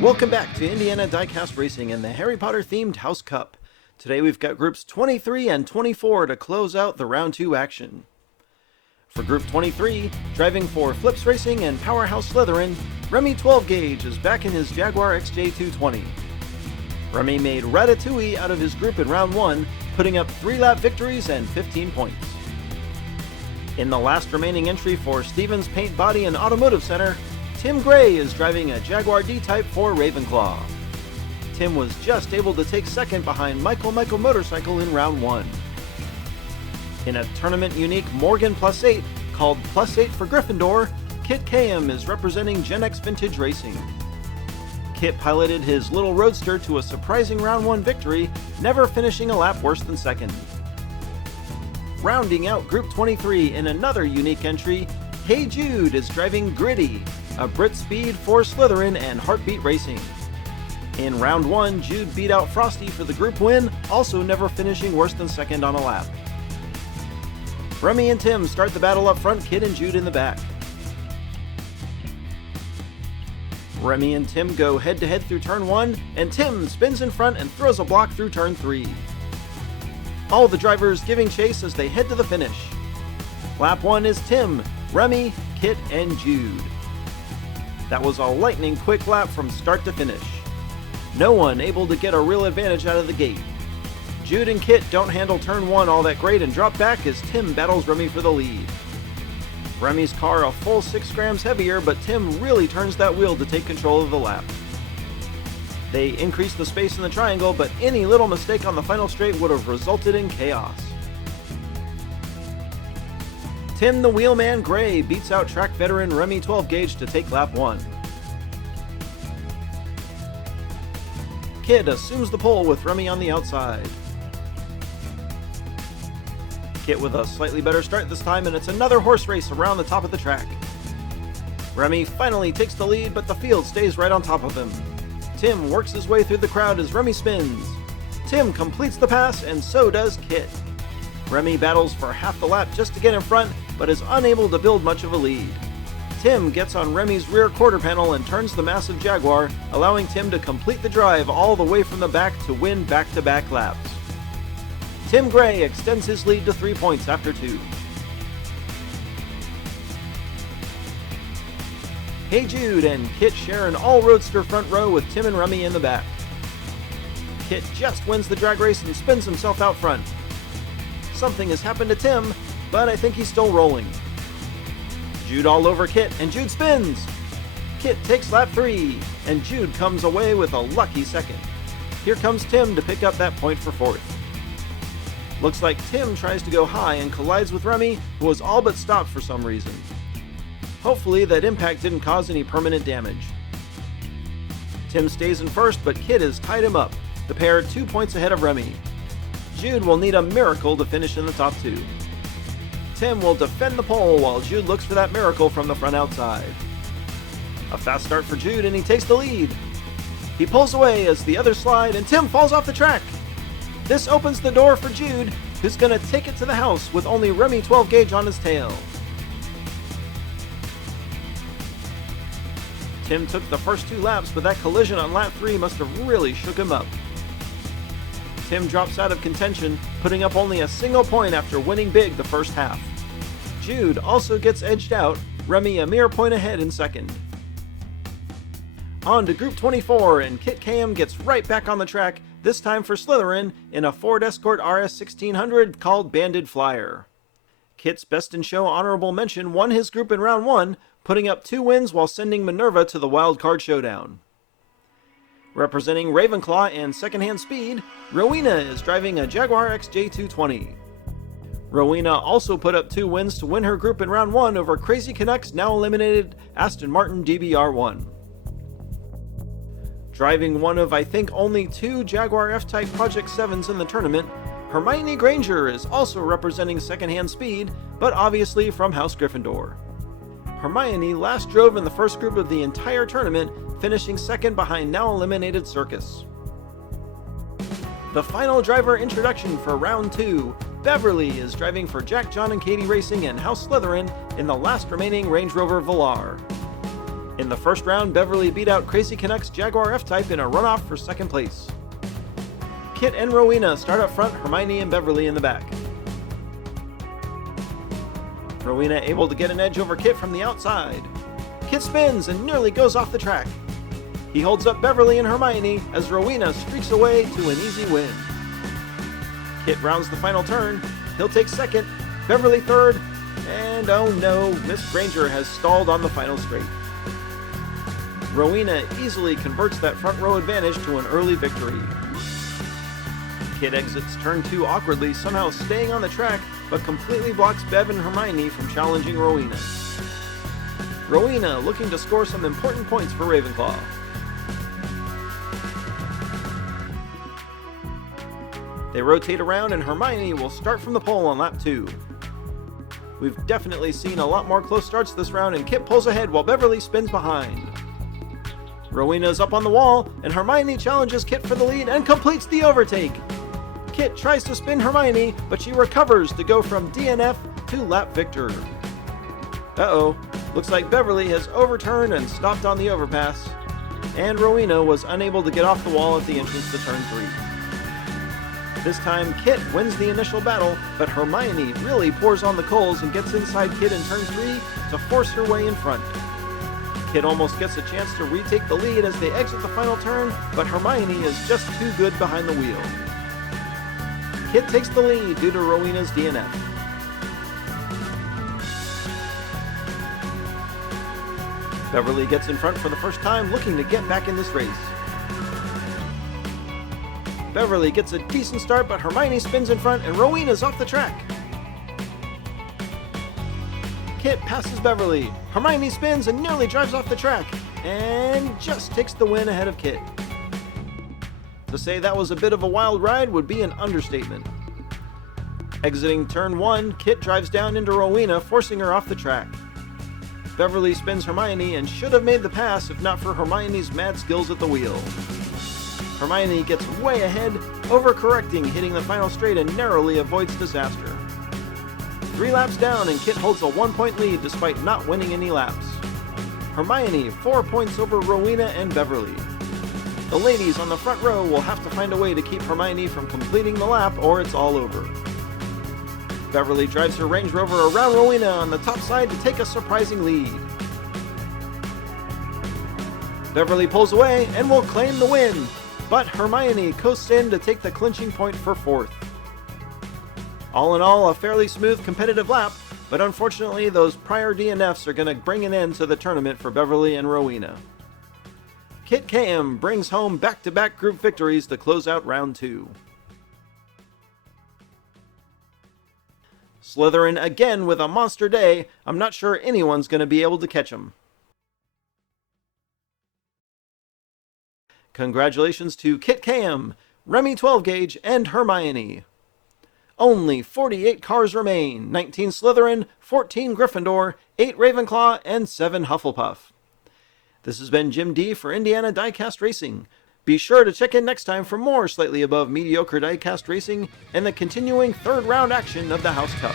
Welcome back to Indiana Diecast Racing and the Harry Potter themed House Cup. Today we've got groups 23 and 24 to close out the round 2 action. For Group 23, driving for Flips Racing and Powerhouse Slytherin, Remy 12 Gauge is back in his Jaguar XJ220. Remy made Ratatouille out of his group in round 1, putting up 3-lap victories and 15 points. In the last remaining entry for Stevens Paint Body and Automotive Center, Tim Gray is driving a Jaguar D-Type for Ravenclaw. Tim was just able to take second behind Michael Motorcycle in round 1. In a tournament-unique Morgan Plus 8 called Plus 8 for Gryffindor, Kit Kayam is representing Gen X Vintage Racing. Kit piloted his little roadster to a surprising round 1 victory, never finishing a lap worse than second. Rounding out Group 23 in another unique entry, Hey Jude is driving Gritty, a Brit speed for Slytherin and Hartbeat Racing. In round 1, Jude beat out Frosty for the group win, also never finishing worse than second on a lap. Remy and Tim start the battle up front, Kit and Jude in the back. Remy and Tim go head-to-head through turn 1, and Tim spins in front and throws a block through turn 3. All the drivers giving chase as they head to the finish. Lap 1 is Tim, Remy, Kit, and Jude. That was a lightning-quick lap from start to finish. No one able to get a real advantage out of the gate. Jude and Kit don't handle turn 1 all that great and drop back as Tim battles Remy for the lead. Remy's car a full 6 grams heavier, but Tim really turns that wheel to take control of the lap. They increase the space in the triangle, but any little mistake on the final straight would have resulted in chaos. Tim the Wheelman Gray beats out track veteran Remy 12 Gauge to take lap 1. Kit assumes the pole with Remy on the outside. Kit with a slightly better start this time, and it's another horse race around the top of the track. Remy finally takes the lead, but the field stays right on top of him. Tim works his way through the crowd as Remy spins. Tim completes the pass, and so does Kit. Remy battles for half the lap just to get in front, but is unable to build much of a lead. Tim gets on Remy's rear quarter panel and turns the massive Jaguar, allowing Tim to complete the drive all the way from the back to win back-to-back laps. Tim Gray extends his lead to 3 points after 2. Hey Jude and Kit share an all-roadster front row with Tim and Remy in the back. Kit just wins the drag race and spins himself out front. Something has happened to Tim, but I think he's still rolling. Jude all over Kit, and Jude spins! Kit takes lap 3, and Jude comes away with a lucky second. Here comes Tim to pick up that point for 4th. Looks like Tim tries to go high and collides with Remy, who was all but stopped for some reason. Hopefully that impact didn't cause any permanent damage. Tim stays in first, but Kit has tied him up, the pair 2 points ahead of Remy. Jude will need a miracle to finish in the top 2. Tim will defend the pole while Jude looks for that miracle from the front outside. A fast start for Jude, and he takes the lead. He pulls away as the others slide, and Tim falls off the track. This opens the door for Jude, who's going to take it to the house with only Remy 12 Gauge on his tail. Tim took the first 2 laps, but that collision on lap 3 must have really shook him up. Tim drops out of contention, putting up only a single point after winning big the first half. Jude also gets edged out, Remy a mere point ahead in second. On to Group 24, and Kit Kayam gets right back on the track, this time for Slytherin, in a Ford Escort RS 1600 called Banded Flyer. Kit's Best in Show honorable mention won his group in round 1, putting up 2 wins while sending Minerva to the Wild Card Showdown. Representing Ravenclaw and Secondhand Speed, Rowena is driving a Jaguar XJ220. Rowena also put up 2 wins to win her group in round 1 over Crazy Canucks now eliminated Aston Martin DBR1. Driving one of I think only 2 Jaguar F-Type Project 7s in the tournament, Hermione Granger is also representing Secondhand Speed, but obviously from House Gryffindor. Hermione last drove in the first group of the entire tournament, finishing second behind now eliminated Circus. The final driver introduction for round 2, Beverly is driving for Jack, John, and Katie Racing and House Slytherin in the last remaining Range Rover Velar. In the first round, Beverly beat out Crazy Canucks Jaguar F-Type in a runoff for second place. Kit and Rowena start up front, Hermione and Beverly in the back. Rowena able to get an edge over Kit from the outside. Kit spins and nearly goes off the track. He holds up Beverly and Hermione as Rowena streaks away to an easy win. Kit rounds the final turn. He'll take second, Beverly third, and oh no, Miss Granger has stalled on the final straight. Rowena easily converts that front row advantage to an early victory. Kit exits turn 2 awkwardly, somehow staying on the track, but completely blocks Bev and Hermione from challenging Rowena. Rowena looking to score some important points for Ravenclaw. They rotate around and Hermione will start from the pole on lap 2. We've definitely seen a lot more close starts this round and Kit pulls ahead while Beverly spins behind. Rowena's up on the wall and Hermione challenges Kit for the lead and completes the overtake. Kit tries to spin Hermione, but she recovers to go from DNF to lap victor. Uh-oh, looks like Beverly has overturned and stopped on the overpass, and Rowena was unable to get off the wall at the entrance to turn 3. This time, Kit wins the initial battle, but Hermione really pours on the coals and gets inside Kit in turn 3 to force her way in front. Kit almost gets a chance to retake the lead as they exit the final turn, but Hermione is just too good behind the wheel. Kit takes the lead due to Rowena's DNF. Beverly gets in front for the first time, looking to get back in this race. Beverly gets a decent start, but Hermione spins in front and Rowena's off the track. Kit passes Beverly. Hermione spins and nearly drives off the track, and just takes the win ahead of Kit. To say that was a bit of a wild ride would be an understatement. Exiting turn 1, Kit drives down into Rowena, forcing her off the track. Beverly spins Hermione and should have made the pass if not for Hermione's mad skills at the wheel. Hermione gets way ahead, overcorrecting, hitting the final straight and narrowly avoids disaster. 3 laps down and Kit holds a 1-point lead despite not winning any laps. Hermione 4 points over Rowena and Beverly. The ladies on the front row will have to find a way to keep Hermione from completing the lap or it's all over. Beverly drives her Range Rover around Rowena on the top side to take a surprising lead. Beverly pulls away and will claim the win, but Hermione coasts in to take the clinching point for 4th. All in all, a fairly smooth competitive lap, but unfortunately those prior DNFs are going to bring an end to the tournament for Beverly and Rowena. Kit KM brings home back-to-back group victories to close out round 2. Slytherin again with a monster day. I'm not sure anyone's going to be able to catch him. Congratulations to Kit KM, Remy 12 Gauge, and Hermione. Only 48 cars remain, 19 Slytherin, 14 Gryffindor, 8 Ravenclaw, and 7 Hufflepuff. This has been Jim D for Indiana Diecast Racing. Be sure to check in next time for more slightly above mediocre diecast racing and the continuing third round action of the House Cup.